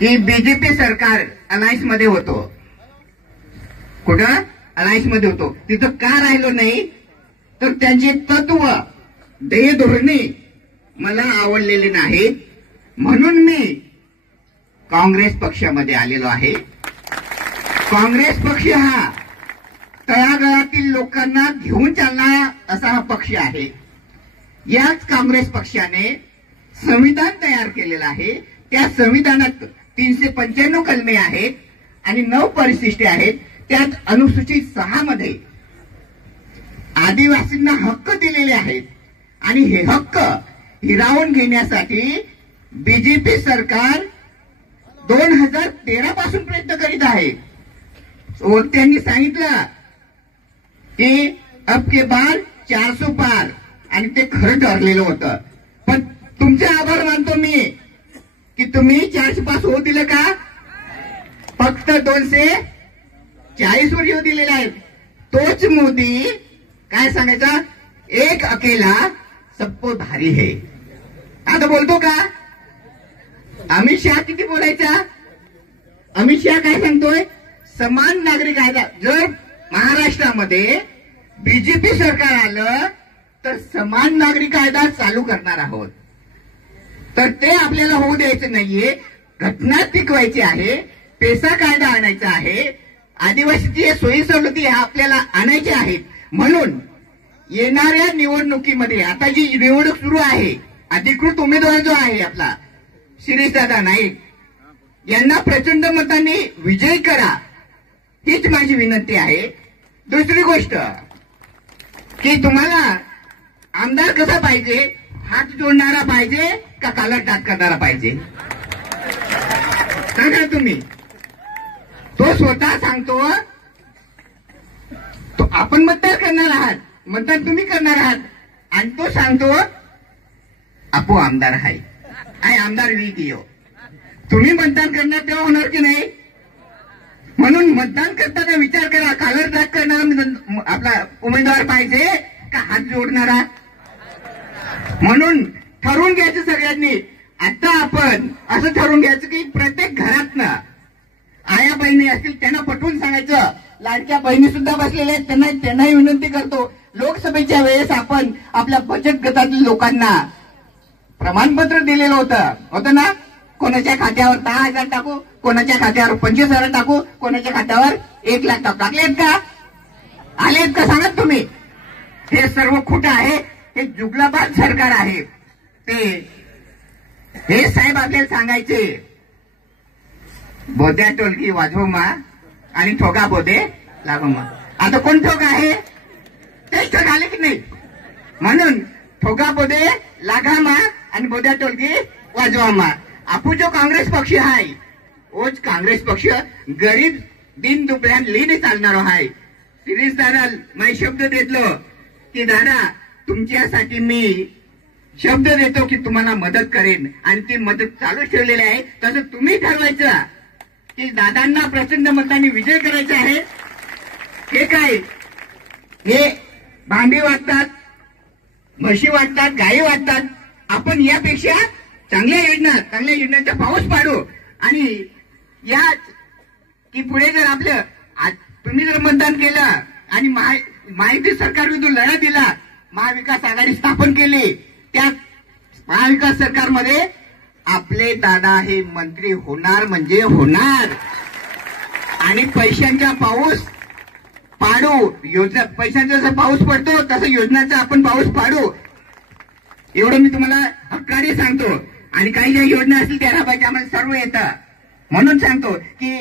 की बीजेपी सरकार अलायन्स मध्ये होतो. कुठं अलायन्स मध्ये होतो तिथं का राहिलो नाही तर त्यांचे तत्व ध्येय धोरणे मला आवडलेली नाहीत, म्हणून मी काँग्रेस पक्षामध्ये आलेलो आहे. काँग्रेस पक्ष हा तळागाळातील लोकांना घेऊन चालणारा असा हा पक्ष आहे. याच काँग्रेस पक्षाने संविधान तयार केलेलं आहे. त्या संविधानात 395 कलमे आहेत आणि 9 परिशिष्टे आहेत. त्यात अनुसूचित 6 मध्ये आदिवासींना हक्क दिलेले आहेत आणि हे हक्क हिरावून घेण्यासाठी बीजेपी सरकार 2013 पासून प्रयत्न करीत आहे. त्यांनी सांगितलं की अब के बार 400 पार आणि ते खरं ठरलेलं होतं. पण तुमचे आभार मानतो मी की तुम्ही 400 पास होऊ दिलं का? फक्त 240 वर येऊ दिलेले आहेत. तोच मोदी काय सांगायचा, एक अकेला सबको भारी है. आता बोलतो का? अमित शहा किती बोलायचा? अमित शहा काय सांगतोय? समान नागरी कायदा. जर महाराष्ट्रामध्ये बीजेपी सरकार आलं तर समान नागरी कायदा चालू करणार आहोत. तर ते आपल्याला होऊ द्यायचं नाहीये. घटना टिकवायची आहे. पेसा कायदा आणायचा आहे. आदिवासीची सोयी सवलती ह्या आपल्याला आणायच्या आहेत. म्हणून येणाऱ्या निवडणुकीमध्ये आता जी निवडणूक सुरू आहे, अधिकृत उमेदवार जो आहे आपला शिरीषदादा नाईक यांना प्रचंड मतांनी विजयी करा, हीच माझी विनंती आहे. दुसरी गोष्ट की तुम्हाला आमदार कसा पाहिजे? हात जोडणारा पाहिजे का कालटाट करणारा पाहिजे? सांगा तुम्ही. तो स्वतः सांगतो तो आपण मतदान करणार आहात, मतदान तुम्ही करणार आहात, आणि तो सांगतो आपो आमदार आहे आमदार विकीयो. तुम्ही मतदान करणार तेव्हा होणार की नाही? म्हणून मतदान करताना विचार करा, कालटाट करणारा आपला उमेदवार पाहिजे का हात जोडणारा? म्हणून ठरवून घ्यायचं सगळ्यांनी. आता आपण असं ठरवून घ्यायचं की प्रत्येक घरातनं आया बहिणी असतील त्यांना पटवून सांगायचं. लाडक्या बहिणी सुद्धा बसलेल्या आहेत, त्यांनाही विनंती करतो, लोकसभेच्या वेळेस आपण आपल्या बचत गटातील लोकांना प्रमाणपत्र दिलेलं होतं ना. कोणाच्या खात्यावर 10,000 टाकू, कोणाच्या खात्यावर 25,000 टाकू, कोणाच्या खात्यावर 1,00,000 टाकू. टाकलेत का? आलेत का? सांगा तुम्ही. हे सर्व खोटं आहे. हे जुगलाबाद सरकार आहे. हे साहेब आपल्याला सांगायचे बोद्या टोलकी वाजवमा आणि ठोगा बोदे लागोमा. आता कोण ठोग आहे? तेच ठोग आले की नाही? म्हणून ठोगा बोदे लागामा आणि बोद्या टोलकी वाजवामा. आपू जो काँग्रेस पक्ष आहे, ओच काँग्रेस पक्ष गरीब दिन दुबळ्यान लीड चालणार आहे. शिरीष दादा मी शब्द देतलो की दादा तुमच्यासाठी मी शब्द देतो की तुम्हाला मदत करेन, आणि ती मदत चालू ठेवलेली आहे. तसं तुम्ही ठरवायचं की दादांना प्रचंड मतांनी विजय करायचा आहे. हे काय, हे भांडी वाटतात, म्हशी वाटतात, गायी वाटतात. आपण यापेक्षा चांगल्या योजनांचा पाऊस पाडू. आणि या की पुढे जर आपलं तुम्ही जर मतदान केलं आणि महायुती सरकार विरुद्ध लढा दिला, महाविकास आघाडी स्थापन केली, त्या महाविकास सरकारमध्ये आपले दादा हे मंत्री होणार म्हणजे होणार. आणि पैशांचा पाऊस पाडू. योजना पैशांचा जसा पाऊस पडतो तसं योजनाचा आपण पाऊस पाडू. एवढं मी तुम्हाला हक्काने सांगतो. आणि काही ज्या योजना असतील त्या राबायचे आम्हाला सर्व येतं. म्हणून सांगतो की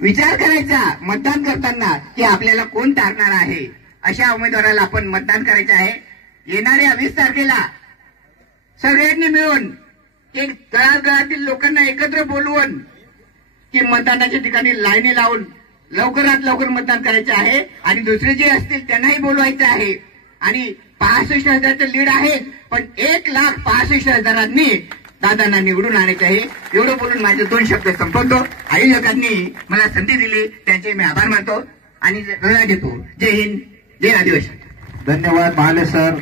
विचार करायचा मतदान करताना की आपल्याला कोण तारणार आहे. अशा उमेदवाराला आपण मतदान करायचं आहे. येणाऱ्या 20 तारखेला सगळ्यांनी मिळून एक तळागाळातील लोकांना एकत्र बोलवून की मतदानाच्या ठिकाणी लाईनी लावून लवकरात लवकर मतदान करायचे आहे. आणि दुसरे जे असतील त्यांनाही बोलवायचं आहे. आणि 65,000चं लीड आहे, पण 1,65,000 दादांना निवडून आणायचं आहे. एवढं बोलून माझे 2 शब्द संपवतो. आयोजकांनी मला संधी दिली त्यांचे मी आभार मानतो आणि रजा देतो. जय हिंद, जय आदिवासी. धन्यवाद महाले सर.